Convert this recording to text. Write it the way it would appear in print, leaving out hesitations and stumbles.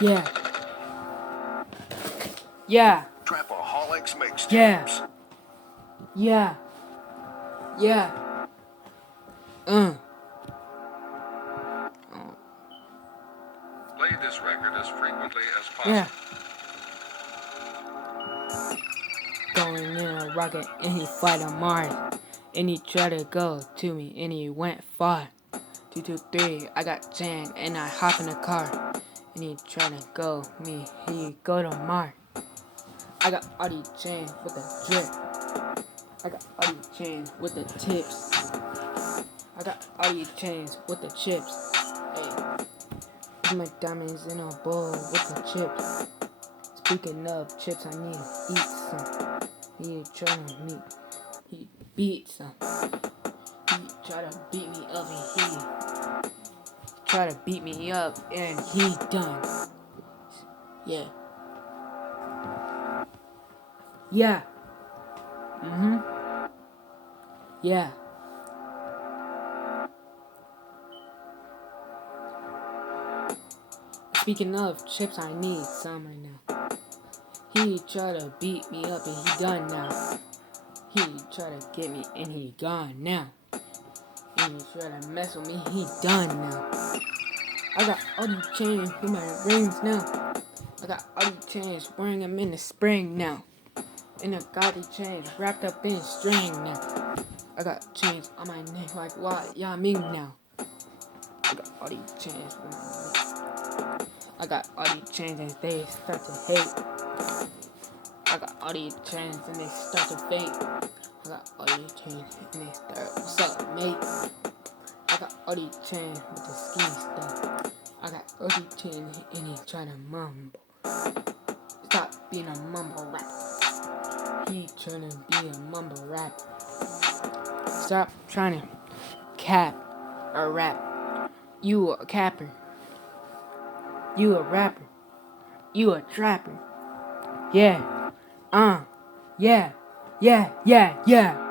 Yeah. Yeah. Trapaholics mixtapes. Yeah. Yeah. Yeah. Uh. Play this record as frequently as possible. Yeah. Going in a rocket and he fly to Mars. And he tried to go to me and he went far. 223, I got jammed and I hop in the car. And he tried to go me, he go to Mars. I got all these chains with the drip. I got all these chains with the tips. I got all these chains with the chips. Hey, put my diamonds in a bowl with the chips. Speaking of chips, I need to eat some. He trying to meet, he beat some. He try to beat me up and he try to beat me up and he done. Yeah. Yeah. Yeah. Speaking of chips, I need some right now. He try to beat me up and he done now. He try to get me and he gone now. And he try to mess with me, he done now. I got all these chains with my rings now. I got all these chains wearing them in the spring now. And I got these chains wrapped up in string now. I got chains on my neck like what y'all mean now. I got all these chains with my neck. I got all these chains and they start to hate. I got all these chains and they start to fade. I got all these chains and they start, what's up, mate? I got all these chains with the ski stuff. I got all these chains and he trying to mumble. Stop being a mumble rap. He trying to be a mumble rap. Stop trying to cap or rap. You a capper. You a rapper. You a trapper. Yeah. Yeah. Yeah. Yeah. Yeah.